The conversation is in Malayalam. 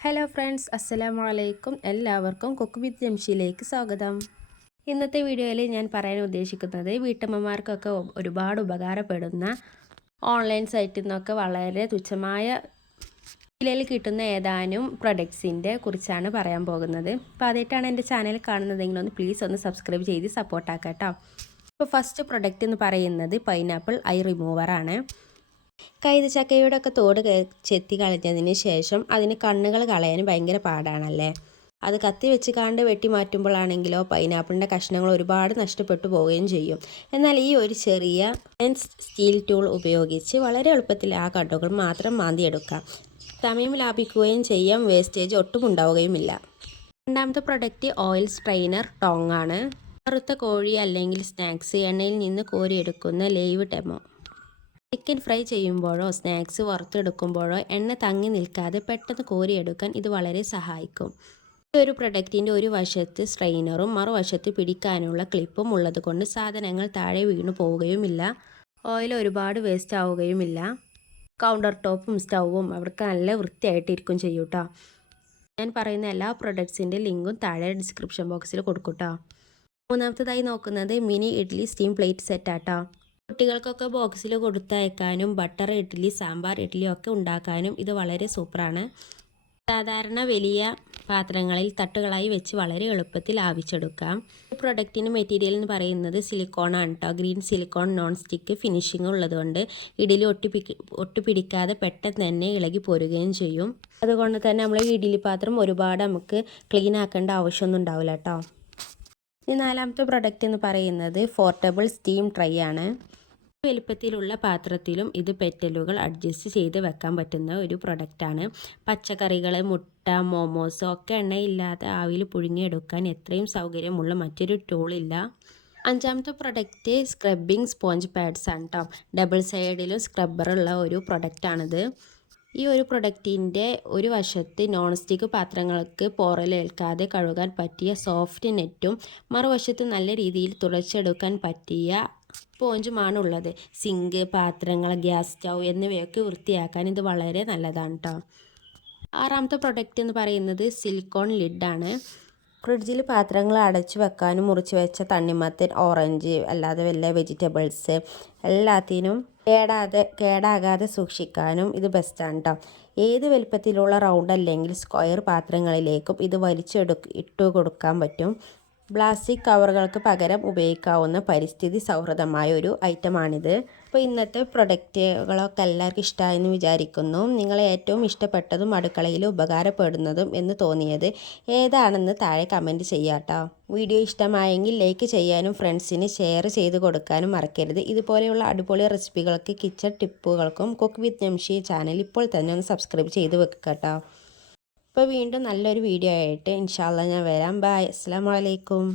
ഹലോ ഫ്രണ്ട്സ്, അസ്സലാമു അലൈക്കും. എല്ലാവർക്കും കുക്ക് വിത്ത് ജംഷിയിലേക്ക് സ്വാഗതം. ഇന്നത്തെ വീഡിയോയിൽ ഞാൻ പറയാൻ ഉദ്ദേശിക്കുന്നത് വീട്ടമ്മമാർക്കൊക്കെ ഒരുപാട് ഉപകാരപ്പെടുന്ന ഓൺലൈൻ സൈറ്റിൽ നിന്നൊക്കെ വളരെ തുച്ഛമായ വിലയിൽ കിട്ടുന്ന ഏതാനും പ്രൊഡക്ട്സിൻ്റെ കുറിച്ചാണ് പറയാൻ പോകുന്നത്. അപ്പോൾ ആദ്യമായിട്ടാണ് എൻ്റെ ചാനൽ കാണുന്നതെങ്കിൽ പ്ലീസ് ഒന്ന് സബ്സ്ക്രൈബ് ചെയ്ത് സപ്പോർട്ടാക്കാം കേട്ടോ. അപ്പോൾ ഫസ്റ്റ് പ്രൊഡക്റ്റ് എന്ന് പറയുന്നത് പൈനാപ്പിൾ ഐ റിമൂവറാണ്. കൈതച്ചക്കയുടെ ഒക്കെ തോട് ചെത്തി കളഞ്ഞതിന് ശേഷം അതിന് കണ്ണുകൾ കളയാൻ ഭയങ്കര പാടാണല്ലേ. അത് കത്തി വെച്ച് കാണ്ട് വെട്ടി മാറ്റുമ്പോഴാണെങ്കിലോ പൈനാപ്പിളിൻ്റെ കഷ്ണങ്ങൾ ഒരുപാട് നഷ്ടപ്പെട്ടു പോവുകയും ചെയ്യും. എന്നാൽ ഈ ഒരു ചെറിയ സ്റ്റീൽ ടൂൾ ഉപയോഗിച്ച് വളരെ എളുപ്പത്തിൽ ആ കണ്ണുകൾ മാത്രം മാന്തിയെടുക്കാം. സമയം ലാഭിക്കുകയും ചെയ്യാം, വേസ്റ്റേജ് ഒട്ടും ഉണ്ടാവുകയുമില്ല. രണ്ടാമത്തെ പ്രൊഡക്റ്റ് ഓയിൽ സ്ട്രെയിനർ ടോങ് ആണ്. വറുത്ത കോഴി അല്ലെങ്കിൽ സ്നാക്സ് എണ്ണയിൽ നിന്ന് കോരിയെടുക്കുന്ന ലൈവ് ഡെമോ. ചിക്കൻ ഫ്രൈ ചെയ്യുമ്പോഴോ സ്നാക്സ് വറുത്തെടുക്കുമ്പോഴോ എണ്ണ തങ്ങി നിൽക്കാതെ പെട്ടെന്ന് കോരിയെടുക്കാൻ ഇത് വളരെ സഹായിക്കും. ഈ ഒരു പ്രൊഡക്റ്റിൻ്റെ ഒരു വശത്ത് സ്ട്രെയിനറും മറുവശത്ത് പിടിക്കാനുള്ള ക്ലിപ്പും ഉള്ളത് കൊണ്ട് സാധനങ്ങൾ താഴെ വീണു പോവുകയുമില്ല, ഓയിൽ ഒരുപാട് വേസ്റ്റ് ആവുകയുമില്ല. കൗണ്ടർ ടോപ്പും സ്റ്റൗവും അവർക്ക് നല്ല വൃത്തിയായിട്ടിരിക്കും ചെയ്യും കേട്ടോ. ഞാൻ പറയുന്ന എല്ലാ പ്രൊഡക്ട്സിൻ്റെ ലിങ്കും താഴെ ഡിസ്ക്രിപ്ഷൻ ബോക്സിൽ കൊടുക്കും കേട്ടോ. മൂന്നാമത്തേതായി നോക്കുന്നത് മിനി ഇഡ്ഡലി സ്റ്റീം പ്ലേറ്റ് സെറ്റാട്ടോ. കുട്ടികൾക്കൊക്കെ ബോക്സിൽ കൊടുത്തയക്കാനും ബട്ടർ ഇഡ്ഡലി, സാമ്പാർ ഇഡ്ഡലി ഒക്കെ ഉണ്ടാക്കാനും ഇത് വളരെ സൂപ്പറാണ്. സാധാരണ വലിയ പാത്രങ്ങളിൽ തട്ടുകളായി വെച്ച് വളരെ എളുപ്പത്തിൽ ആവിച്ചെടുക്കാം. ഈ പ്രൊഡക്റ്റിന് മെറ്റീരിയൽ എന്ന് പറയുന്നത് സിലിക്കോണാണ് കേട്ടോ. Green silicone non stick finishing ഉള്ളതുകൊണ്ട് ഇഡ്ഡലി ഒട്ടിപ്പിടിക്കാതെ പെട്ടെന്ന് തന്നെ ഇളകി പോരുകയും ചെയ്യും. അതുകൊണ്ട് തന്നെ നമ്മൾ ഇഡ്ഡലി പാത്രം ഒരുപാട് നമുക്ക് ക്ലീൻ ആക്കേണ്ട ആവശ്യമൊന്നും ഉണ്ടാവില്ല കേട്ടോ. ഇനി നാലാമത്തെ പ്രൊഡക്റ്റ് എന്ന് പറയുന്നത് പോർട്ടബിൾ സ്റ്റീം ട്രൈ ആണ്. വലുപ്പത്തിലുള്ള പാത്രത്തിലും ഇത് പെറ്റലുകൾ അഡ്ജസ്റ്റ് ചെയ്ത് വെക്കാൻ പറ്റുന്ന ഒരു പ്രൊഡക്റ്റാണ്. പച്ചക്കറികൾ, മുട്ട, മോമോസ് ഒക്കെ എണ്ണയില്ലാതെ ആവിയിൽ പുഴുങ്ങിയെടുക്കാൻ എത്രയും സൗകര്യമുള്ള മറ്റൊരു ടൂളില്ല. അഞ്ചാമത്തെ പ്രൊഡക്റ്റ് സ്ക്രബിങ് സ്പോഞ്ച് പാഡ്സ് ആണ് കേട്ടോ. ഡബിൾ സൈഡിലും സ്ക്രബ്ബറുള്ള ഒരു പ്രൊഡക്റ്റാണിത്. ഈ ഒരു പ്രൊഡക്റ്റിൻ്റെ ഒരു വശത്ത് നോൺ സ്റ്റിക്ക് പാത്രങ്ങൾക്ക് പോറലേൽക്കാതെ കഴുകാൻ പറ്റിയ സോഫ്റ്റ് നെറ്റും മറുവശത്ത് നല്ല രീതിയിൽ തുടച്ചെടുക്കാൻ പറ്റിയ സ്പോഞ്ചുമാണ് ഉള്ളത്. സിങ്ക്, പാത്രങ്ങൾ, ഗ്യാസ് സ്റ്റൗ എന്നിവയൊക്കെ വൃത്തിയാക്കാൻ ഇത് വളരെ നല്ലതാണ് കേട്ടോ. ആറാമത്തെ പ്രൊഡക്റ്റ് എന്ന് പറയുന്നത് സിലിക്കോൺ ലിഡാണ്. ഫ്രിഡ്ജിൽ പാത്രങ്ങൾ അടച്ചു വെക്കാനും മുറിച്ച് വെച്ച തണ്ണിമത്തൻ, ഓറഞ്ച്, അല്ലാതെ വല്ല വെജിറ്റബിൾസ് എല്ലാത്തിനും കേടാകാതെ സൂക്ഷിക്കാനും ഇത് ബെസ്റ്റാണ് കേട്ടോ. ഏത് വലുപ്പത്തിലുള്ള റൗണ്ട് അല്ലെങ്കിൽ സ്ക്വയർ പാത്രങ്ങളിലേക്കും ഇത് ഇട്ടു കൊടുക്കാൻ പറ്റും. പ്ലാസ്റ്റിക് കവറുകൾക്ക് പകരം ഉപയോഗിക്കാവുന്ന പരിസ്ഥിതി സൗഹൃദമായ ഒരു ഐറ്റമാണിത്. അപ്പോൾ ഇന്നത്തെ പ്രൊഡക്റ്റുകളൊക്കെ എല്ലാവർക്കും ഇഷ്ടമായെന്ന് വിചാരിക്കുന്നു. നിങ്ങളെ ഏറ്റവും ഇഷ്ടപ്പെട്ടതും അടുക്കളയിൽ ഉപകാരപ്പെടുന്നതും എന്ന് തോന്നിയത് ഏതാണെന്ന് താഴെ കമൻറ്റ് ചെയ്യാം കേട്ടോ. വീഡിയോ ഇഷ്ടമായെങ്കിൽ ലൈക്ക് ചെയ്യാനും ഫ്രണ്ട്സിന് ഷെയർ ചെയ്ത് കൊടുക്കാനും മറക്കരുത്. ഇതുപോലെയുള്ള അടിപൊളി റെസിപ്പികൾക്ക്, കിച്ചൺ ടിപ്പുകൾക്കും കുക്ക് വിത്ത് ജംഷി ചാനൽ ഇപ്പോൾ തന്നെ ഒന്ന് സബ്സ്ക്രൈബ് ചെയ്ത് വെക്കുക കേട്ടോ. അപ്പോൾ വീണ്ടും നല്ലൊരു വീഡിയോ ആയിട്ട് ഇൻഷാ അല്ലാഹ് ഞാൻ വരാം. ബൈ, അസ്സലാമു അലൈക്കും.